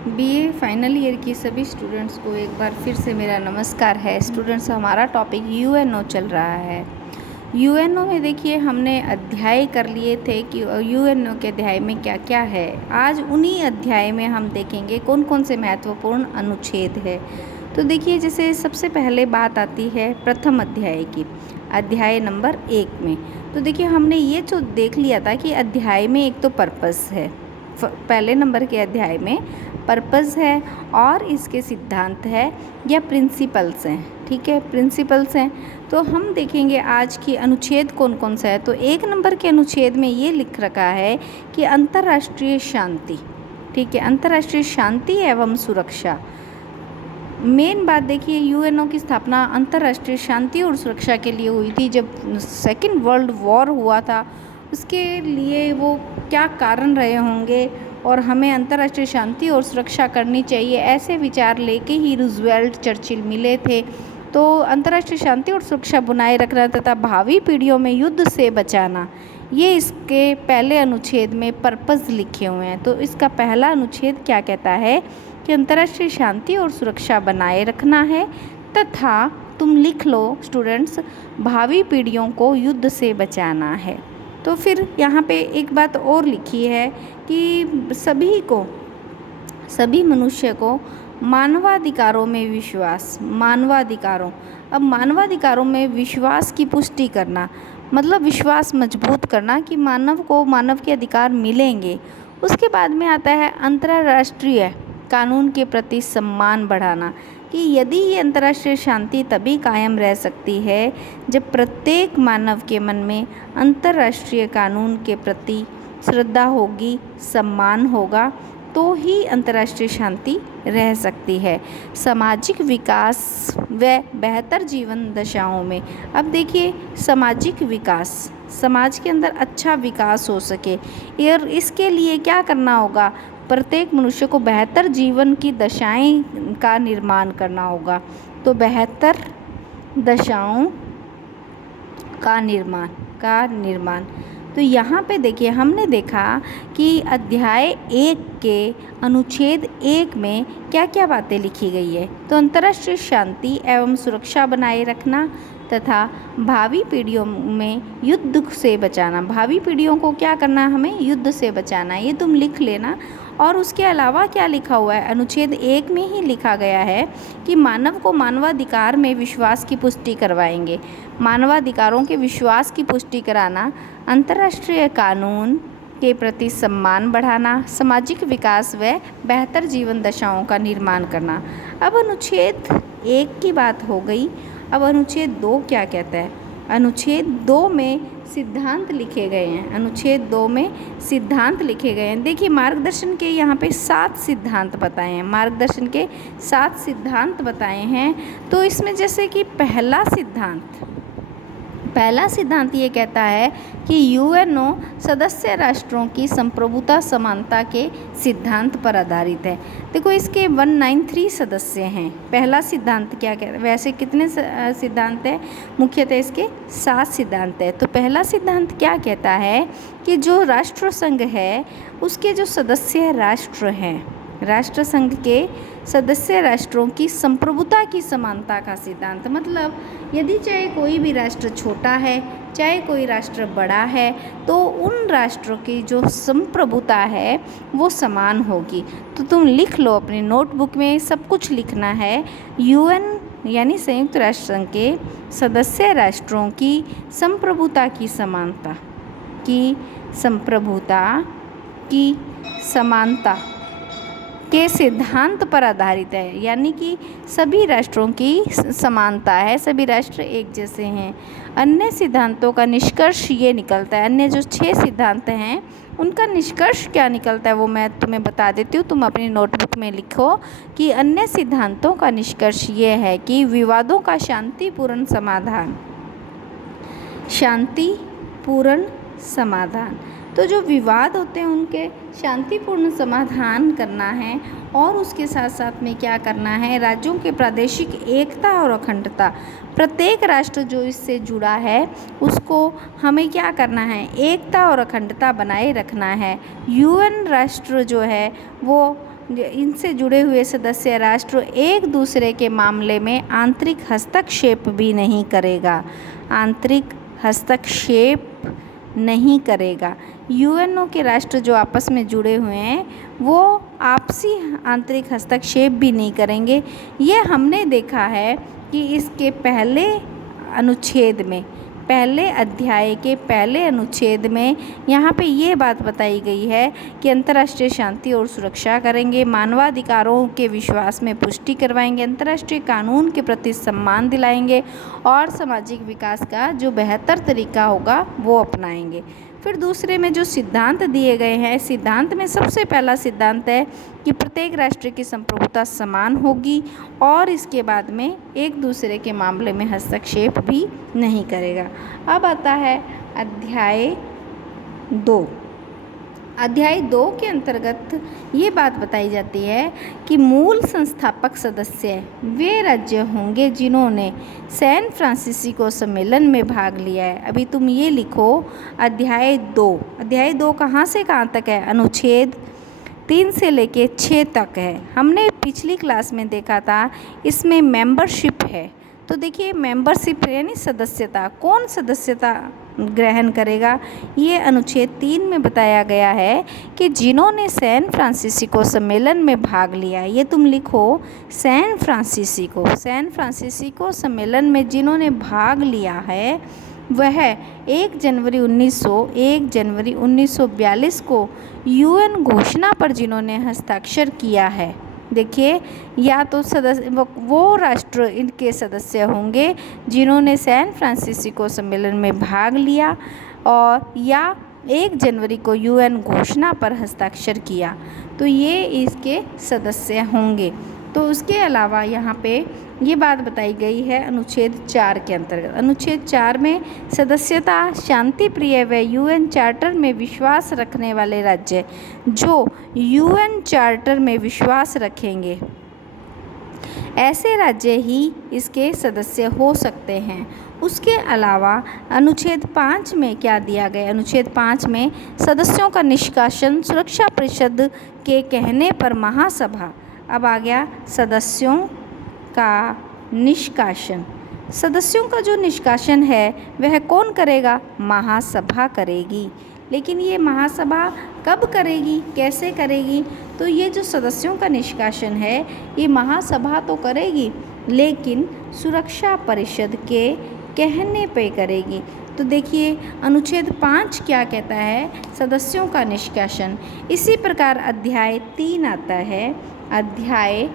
BA final year की सभी students को एक बार फिर से मेरा नमस्कार है। स्टूडेंट्स, हमारा टॉपिक यूएनओ चल रहा है। यूएनओ में देखिए हमने अध्याय कर लिए थे कि यूएनओ के अध्याय में क्या क्या है। आज उन्हीं अध्याय में हम देखेंगे कौन कौन से महत्वपूर्ण अनुच्छेद है। तो देखिए, जैसे सबसे पहले बात आती है प्रथम अध्याय की, अध्याय नंबर 1 में। तो देखिए हमने ये तो देख लिया था कि अध्याय में एक तो पर्पस है, पहले नंबर के अध्याय में पर्पस है और इसके सिद्धांत है या प्रिंसिपल्स हैं। ठीक है, प्रिंसिपल्स हैं। तो हम देखेंगे आज की अनुच्छेद कौन कौन सा है। तो 1 नंबर के अनुच्छेद में ये लिख रखा है कि अंतर्राष्ट्रीय शांति। ठीक है, अंतर्राष्ट्रीय शांति एवं सुरक्षा। मेन बात देखिए, यूएनओ की स्थापना अंतर्राष्ट्रीय शांति और सुरक्षा के लिए हुई थी। जब सेकेंड वर्ल्ड वॉर हुआ था, उसके लिए वो क्या कारण रहे होंगे और हमें अंतर्राष्ट्रीय शांति और सुरक्षा करनी चाहिए, ऐसे विचार लेके ही रूजवेल्ट चर्चिल मिले थे। तो अंतर्राष्ट्रीय शांति और सुरक्षा बनाए रखना तथा भावी पीढ़ियों में युद्ध से बचाना, ये इसके पहले अनुच्छेद में पर्पस लिखे हुए हैं। तो इसका पहला अनुच्छेद क्या कहता है कि अंतर्राष्ट्रीय शांति और सुरक्षा बनाए रखना है तथा तुम लिख लो स्टूडेंट्स, भावी पीढ़ियों को युद्ध से बचाना है। तो फिर यहाँ पे एक बात और लिखी है कि सभी मनुष्य को मानवाधिकारों में विश्वास, मानवाधिकारों, अब मानवाधिकारों में विश्वास की पुष्टि करना मतलब विश्वास मजबूत करना कि मानव को मानव के अधिकार मिलेंगे। उसके बाद में आता है अंतर्राष्ट्रीय कानून के प्रति सम्मान बढ़ाना, कि यदि ये अंतर्राष्ट्रीय शांति तभी कायम रह सकती है जब प्रत्येक मानव के मन में अंतर्राष्ट्रीय कानून के प्रति श्रद्धा होगी, सम्मान होगा, तो ही अंतर्राष्ट्रीय शांति रह सकती है। सामाजिक विकास व बेहतर जीवन दशाओं में, अब देखिए सामाजिक विकास, समाज के अंदर अच्छा विकास हो सके और इसके लिए क्या करना होगा, प्रत्येक मनुष्य को बेहतर जीवन की दशाएं का निर्माण करना होगा। तो बेहतर दशाओं का निर्माण। तो यहाँ पे देखिए हमने देखा कि अध्याय 1 के अनुच्छेद 1 में क्या क्या बातें लिखी गई है। तो अंतर्राष्ट्रीय शांति एवं सुरक्षा बनाए रखना तथा भावी पीढ़ियों में युद्ध से बचाना। भावी पीढ़ियों को क्या करना, हमें युद्ध से बचाना, ये तुम लिख लेना। और उसके अलावा क्या लिखा हुआ है, अनुच्छेद 1 में ही लिखा गया है कि मानव को मानवाधिकार में विश्वास की पुष्टि करवाएंगे। मानवाधिकारों के विश्वास की पुष्टि कराना, अंतर्राष्ट्रीय कानून के प्रति सम्मान बढ़ाना, सामाजिक विकास व बेहतर जीवन दशाओं का निर्माण करना। अब अनुच्छेद 1 की बात हो गई। अब अनुच्छेद 2 क्या कहता है। अनुच्छेद 2 में सिद्धांत लिखे गए हैं। अनुच्छेद 2 में सिद्धांत लिखे गए हैं। देखिए मार्गदर्शन के यहाँ पे 7 सिद्धांत बताए हैं। मार्गदर्शन के 7 सिद्धांत बताए हैं। तो इसमें जैसे कि पहला सिद्धांत ये कहता है कि यूएनओ सदस्य राष्ट्रों की संप्रभुता समानता के सिद्धांत पर आधारित है। देखो इसके 193 सदस्य हैं। पहला सिद्धांत क्या कहता है, वैसे कितने सिद्धांत हैं, मुख्यतः इसके 7 सिद्धांत है। तो पहला सिद्धांत क्या कहता है कि जो राष्ट्र संघ है उसके जो सदस्य राष्ट्र हैं, राष्ट्र संघ के सदस्य राष्ट्रों की संप्रभुता की समानता का सिद्धांत, मतलब यदि चाहे कोई भी राष्ट्र छोटा है चाहे कोई राष्ट्र बड़ा है, तो उन राष्ट्रों की जो संप्रभुता है वो समान होगी। तो तुम लिख लो अपनी नोटबुक में, सब कुछ लिखना है। यूएन यानी संयुक्त राष्ट्र संघ के सदस्य राष्ट्रों की संप्रभुता की समानता के सिद्धांत पर आधारित है, यानी कि सभी राष्ट्रों की समानता है, सभी राष्ट्र एक जैसे हैं। अन्य सिद्धांतों का निष्कर्ष ये निकलता है, अन्य जो 6 सिद्धांत हैं उनका निष्कर्ष क्या निकलता है वो मैं तुम्हें बता देती हूँ। तुम अपनी नोटबुक में लिखो कि अन्य सिद्धांतों का निष्कर्ष ये है कि विवादों का शांतिपूर्ण समाधान, तो जो विवाद होते हैं उनके शांतिपूर्ण समाधान करना है। और उसके साथ साथ में क्या करना है, राज्यों के प्रादेशिक एकता और अखंडता, प्रत्येक राष्ट्र जो इससे जुड़ा है उसको हमें क्या करना है, एकता और अखंडता बनाए रखना है। यूएन राष्ट्र जो है वो इनसे जुड़े हुए सदस्य राष्ट्र एक दूसरे के मामले में आंतरिक हस्तक्षेप भी नहीं करेगा। आंतरिक हस्तक्षेप नहीं करेगा। यूएनओ के राष्ट्र जो आपस में जुड़े हुए हैं वो आपसी आंतरिक हस्तक्षेप भी नहीं करेंगे। ये हमने देखा है कि इसके पहले अनुच्छेद में, पहले अध्याय के पहले अनुच्छेद में यहाँ पे ये बात बताई गई है कि अंतर्राष्ट्रीय शांति और सुरक्षा करेंगे, मानवाधिकारों के विश्वास में पुष्टि करवाएंगे, अंतर्राष्ट्रीय कानून के प्रति सम्मान दिलाएंगे और सामाजिक विकास का जो बेहतर तरीका होगा वो अपनाएंगे। फिर दूसरे में जो सिद्धांत दिए गए हैं, सिद्धांत में सबसे पहला सिद्धांत है कि प्रत्येक राष्ट्र की संप्रभुता समान होगी और इसके बाद में एक दूसरे के मामले में हस्तक्षेप भी नहीं करेगा। अब आता है अध्याय 2। अध्याय 2 के अंतर्गत ये बात बताई जाती है कि मूल संस्थापक सदस्य वे राज्य होंगे जिन्होंने सैन फ्रांसिस्को सम्मेलन में भाग लिया है। अभी तुम ये लिखो अध्याय 2। अध्याय 2 कहाँ से कहाँ तक है? अनुच्छेद 3 से लेके 6 तक है। हमने पिछली क्लास में देखा था इसमें मेंबरशिप है। तो देखिए मेंबरशिप यानी सदस्यता, कौन सदस्यता ग्रहण करेगा? ये अनुच्छेद 3 में बताया गया है कि जिन्होंने सैन फ्रांसिस्को सम्मेलन में भाग लिया। ये तुम लिखो सैन फ्रांसिस्को सम्मेलन में जिन्होंने भाग लिया है वह 1 जनवरी 1942 को यूएन घोषणा पर जिन्होंने हस्ताक्षर किया है। देखिए या तो सदस्य वो राष्ट्र इनके सदस्य होंगे जिन्होंने सैन फ्रांसिस्को सम्मेलन में भाग लिया और या 1 जनवरी को यूएन घोषणा पर हस्ताक्षर किया, तो ये इसके सदस्य होंगे। तो उसके अलावा यहाँ पे ये बात बताई गई है अनुच्छेद 4 के अंतर्गत। अनुच्छेद 4 में सदस्यता शांति प्रिय व यूएन चार्टर में विश्वास रखने वाले राज्य जो यूएन चार्टर में विश्वास रखेंगे ऐसे राज्य ही इसके सदस्य हो सकते हैं। उसके अलावा अनुच्छेद 5 में क्या दिया गया? अनुच्छेद 5 में सदस्यों का निष्कासन सुरक्षा परिषद के कहने पर महासभा। अब आ गया सदस्यों का निष्कासन। सदस्यों का जो निष्कासन है वह कौन करेगा? महासभा करेगी। लेकिन ये महासभा कब करेगी, कैसे करेगी? तो ये जो सदस्यों का निष्कासन है ये महासभा तो करेगी लेकिन सुरक्षा परिषद के कहने पे करेगी। तो देखिए अनुच्छेद 5 क्या कहता है? सदस्यों का निष्कासन। इसी प्रकार अध्याय 3 आता है। अध्याय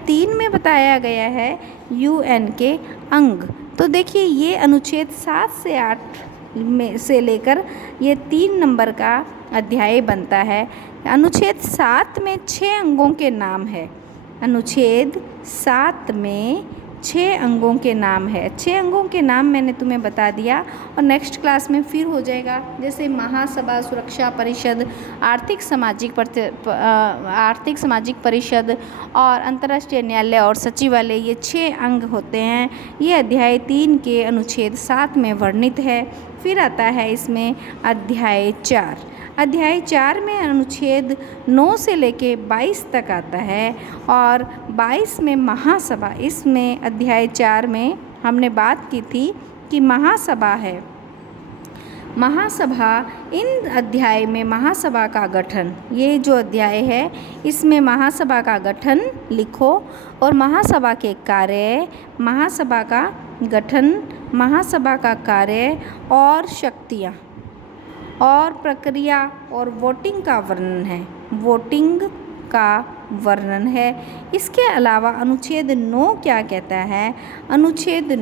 3 में बताया गया है यूएन के अंग। तो देखिए ये अनुच्छेद 7 से 8 में से लेकर ये 3 नंबर का अध्याय बनता है। अनुच्छेद 7 में 6 अंगों के नाम है। अनुच्छेद 7 में 6 अंगों के नाम है। 6 अंगों के नाम मैंने तुम्हें बता दिया और नेक्स्ट क्लास में फिर हो जाएगा। जैसे महासभा, सुरक्षा परिषद, आर्थिक सामाजिक परिषद और अंतर्राष्ट्रीय न्यायालय और सचिवालय, ये 6 अंग होते हैं। ये अध्याय 3 के अनुच्छेद 7 में वर्णित है। फिर आता है इसमें अध्याय 4। अध्याय 4 में अनुच्छेद 9 से लेके 22 तक आता है और 22 में महासभा। इसमें अध्याय 4 में हमने बात की थी कि महासभा है। महासभा, इन अध्याय में महासभा का गठन, ये जो अध्याय है इसमें महासभा का गठन लिखो और महासभा के कार्य, महासभा का गठन, महासभा का कार्य और शक्तियाँ और प्रक्रिया और वोटिंग का वर्णन है। वोटिंग का वर्णन है। इसके अलावा अनुच्छेद 9 क्या कहता है? अनुच्छेद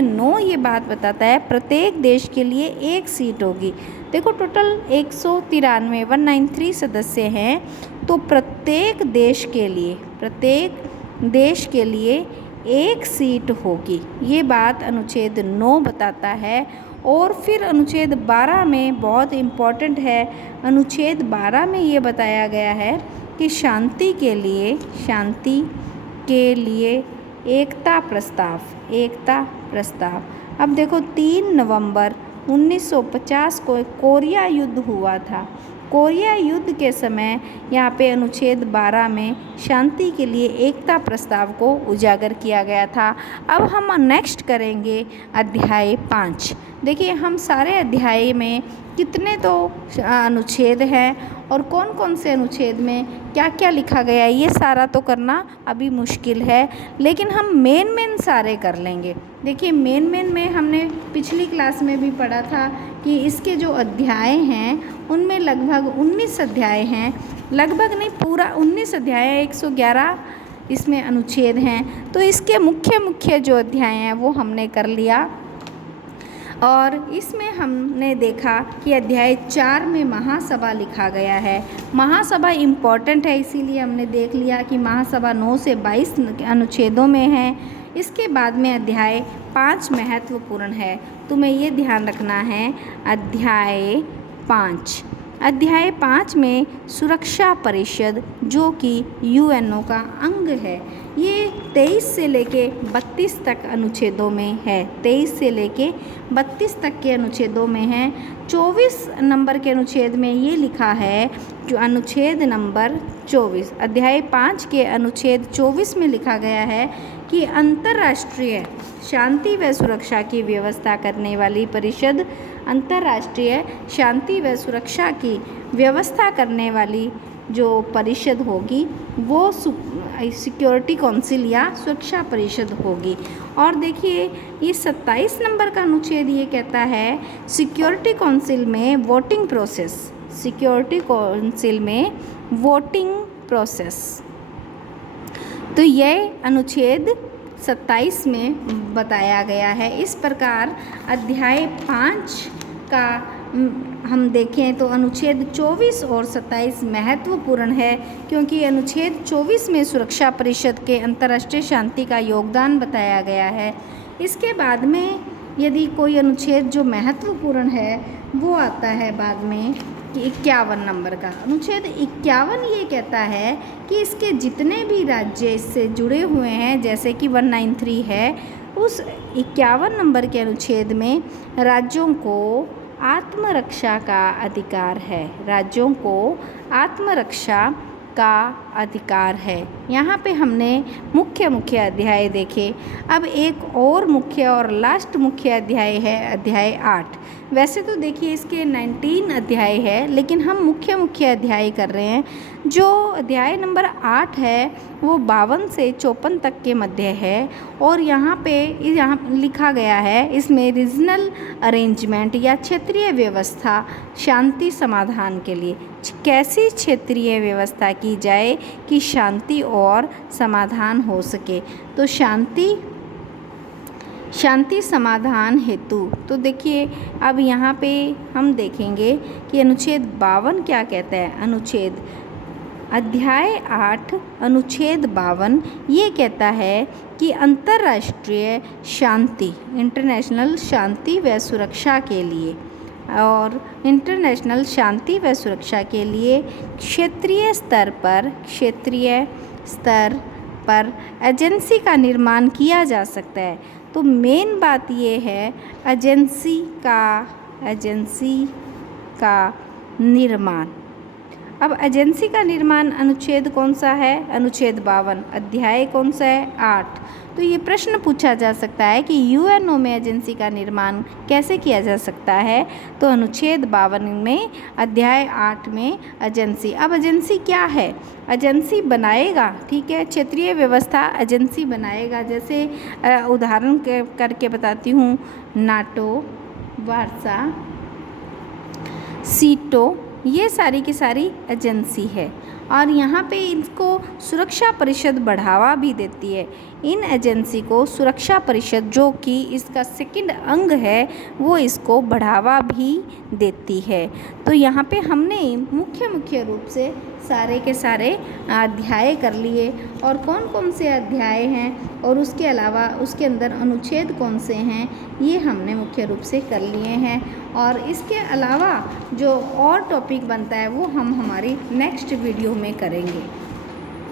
9 ये बात बताता है प्रत्येक देश के लिए 1 सीट होगी। देखो टोटल 193 सदस्य हैं, तो प्रत्येक देश के लिए 1 सीट होगी। ये बात अनुच्छेद 9 बताता है। और फिर अनुच्छेद 12 में बहुत इम्पॉर्टेंट है। अनुच्छेद 12 में ये बताया गया है कि शांति के लिए एकता प्रस्ताव। अब देखो 3 नवंबर 1950 को कोरिया युद्ध हुआ था। कोरिया युद्ध के समय यहाँ पे अनुच्छेद 12 में शांति के लिए एकता प्रस्ताव को उजागर किया गया था। अब हम नेक्स्ट करेंगे अध्याय 5। देखिए हम सारे अध्याय में कितने तो अनुच्छेद हैं और कौन कौन से अनुच्छेद में क्या क्या लिखा गया है ये सारा तो करना अभी मुश्किल है, लेकिन हम मेन सारे कर लेंगे। देखिए मेन में हमने पिछली क्लास में भी पढ़ा था कि इसके जो अध्याय हैं उनमें लगभग 19 अध्याय हैं, लगभग नहीं पूरा 19 अध्याय, 111 इसमें अनुच्छेद हैं। तो इसके मुख्य जो अध्याय हैं वो हमने कर लिया। और इसमें हमने देखा कि अध्याय 4 में महासभा लिखा गया है। महासभा इम्पॉर्टेंट है, इसीलिए हमने देख लिया कि महासभा 9 से 22 अनुच्छेदों में है। इसके बाद में अध्याय 5 महत्वपूर्ण है, तुम्हें ये ध्यान रखना है। अध्याय 5 में सुरक्षा परिषद जो कि यूएनओ का अंग है, ये 23 से लेके 32 तक अनुच्छेदों में है। 23 से लेके 32 तक के अनुच्छेदों में है। 24 नंबर के अनुच्छेद में ये लिखा है, जो अनुच्छेद नंबर 24 अध्याय 5 के अनुच्छेद 24 में लिखा गया है कि अंतर्राष्ट्रीय शांति व सुरक्षा की व्यवस्था करने वाली परिषद, अंतर्राष्ट्रीय शांति व सुरक्षा की व्यवस्था करने वाली जो परिषद होगी वो सिक्योरिटी काउंसिल या सुरक्षा परिषद होगी। और देखिए ये 27 नंबर का अनुच्छेद ये कहता है सिक्योरिटी काउंसिल में वोटिंग प्रोसेस, सिक्योरिटी काउंसिल में वोटिंग प्रोसेस। तो यह अनुच्छेद 27 में बताया गया है। इस प्रकार अध्याय 5 का हम देखें तो अनुच्छेद 24 और 27 महत्वपूर्ण है, क्योंकि अनुच्छेद 24 में सुरक्षा परिषद के अंतर्राष्ट्रीय शांति का योगदान बताया गया है। इसके बाद में यदि कोई अनुच्छेद जो महत्वपूर्ण है वो आता है बाद में कि 51 नंबर का अनुच्छेद 51 ये कहता है कि इसके जितने भी राज्य इससे जुड़े हुए हैं, जैसे कि 193 है, उस 51 नंबर के अनुच्छेद में राज्यों को आत्मरक्षा का अधिकार है, राज्यों को आत्मरक्षा का अधिकार है। यहाँ पे हमने मुख्य अध्याय देखे। अब एक और मुख्य और लास्ट मुख्य अध्याय है अध्याय 8। वैसे तो देखिए इसके 19 अध्याय है, लेकिन हम मुख्य अध्याय कर रहे हैं। जो अध्याय नंबर 8 है वो 52 से 54 तक के मध्य है। और यहाँ लिखा गया है इसमें रीजनल अरेंजमेंट या क्षेत्रीय व्यवस्था शांति समाधान के लिए कैसी क्षेत्रीय व्यवस्था की जाए कि शांति और समाधान हो सके। तो शांति समाधान हेतु तो देखिए अब यहाँ पे हम देखेंगे कि अनुच्छेद 52 क्या कहता है। अध्याय 8 अनुच्छेद 52 ये कहता है कि अंतर्राष्ट्रीय शांति, इंटरनेशनल शांति व सुरक्षा के लिए और इंटरनेशनल शांति व सुरक्षा के लिए क्षेत्रीय स्तर पर एजेंसी का निर्माण किया जा सकता है। तो मेन बात ये है एजेंसी का निर्माण। अब एजेंसी का निर्माण अनुच्छेद कौन सा है? अनुच्छेद 52। अध्याय कौन सा है? 8। तो ये प्रश्न पूछा जा सकता है कि यूएनओ में एजेंसी का निर्माण कैसे किया जा सकता है? तो अनुच्छेद 52 में अध्याय 8 में एजेंसी। अब एजेंसी क्या है? एजेंसी बनाएगा, ठीक है, क्षेत्रीय व्यवस्था एजेंसी बनाएगा। जैसे उदाहरण करके बताती हूँ, नाटो, वार्सा, सीटो, ये सारी की सारी एजेंसी है। और यहाँ पे इनको सुरक्षा परिषद बढ़ावा भी देती है। इन एजेंसी को सुरक्षा परिषद, जो कि इसका सेकंड अंग है, वो इसको बढ़ावा भी देती है। तो यहाँ पे हमने मुख्य रूप से सारे के सारे अध्याय कर लिए और कौन कौन से अध्याय हैं और उसके अलावा उसके अंदर अनुच्छेद कौन से हैं, ये हमने मुख्य रूप से कर लिए हैं। और इसके अलावा जो और टॉपिक बनता है वो हम हमारी नेक्स्ट वीडियो में करेंगे।